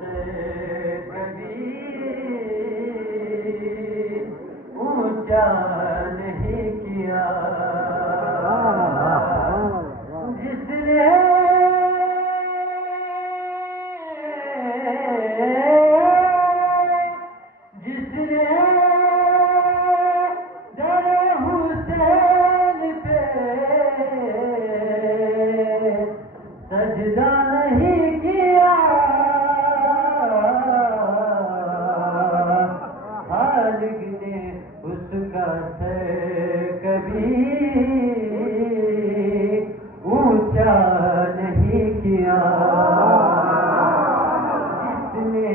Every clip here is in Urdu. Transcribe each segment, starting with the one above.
سے کبھی اونچا نہیں کیا، جس نے سجدہ نہیں کیا، خالق نے اس کا سر کبھی اونچا نہیں کیا، جس نے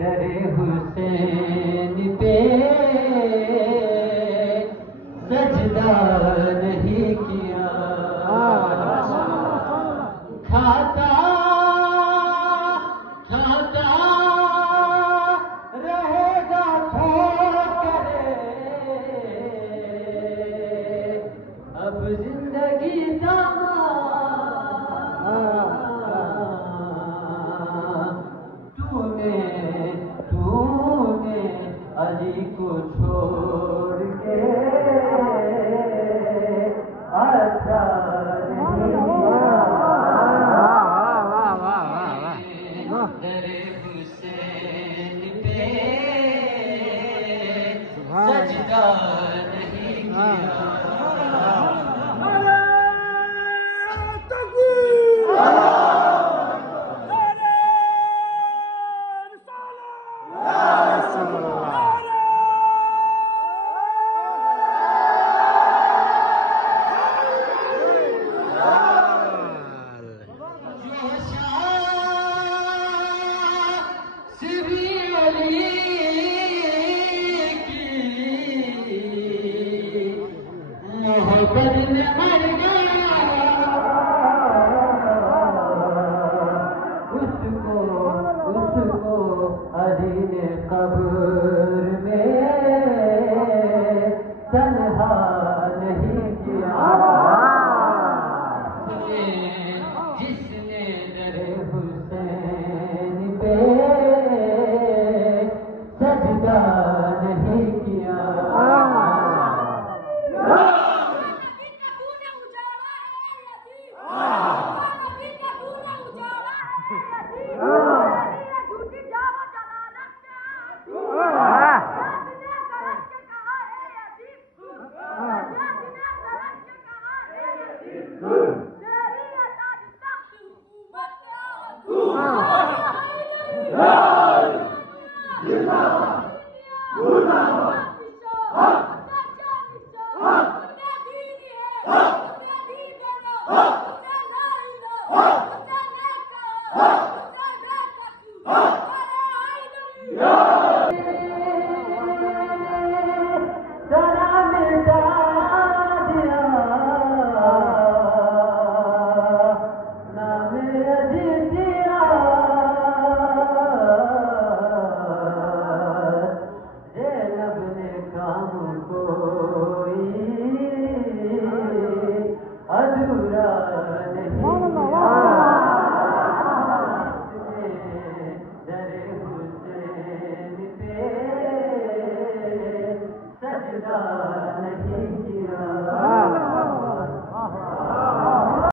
در حسین پہ سجدہ نہیں کیا، کھاتا کھاتا رہے گا ٹھوکریں، اب زندگی تمام تو نے علی کو چھوڑ کے اچھا نہیں در حسین پہ سجدہ نہیں کیا۔ محبت میں مر گیا اس کو علی نے قبر میں تنہا نہیں کیا، جس نے در حسین پہ سجدہ نہیں کیا۔ Ah!